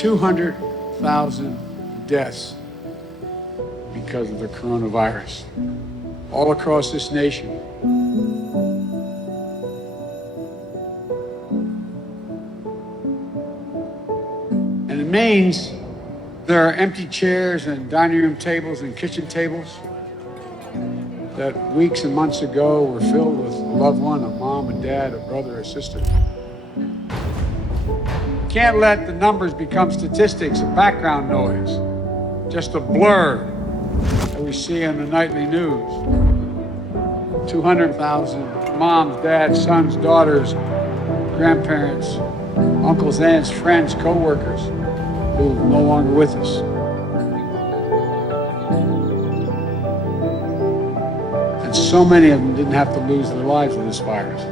200,000 deaths because of the coronavirus all across this nation. And it means there are empty chairs and dining room tables and kitchen tables that weeks and months ago were filled with a loved one, a mom, a dad, a brother, a sister. Can't let the numbers become statistics and background noise, just a blur that we see on the nightly news. 200,000 moms, dads, sons, daughters, grandparents, uncles, aunts, friends, co-workers who are no longer with us. And so many of them didn't have to lose their lives in this virus.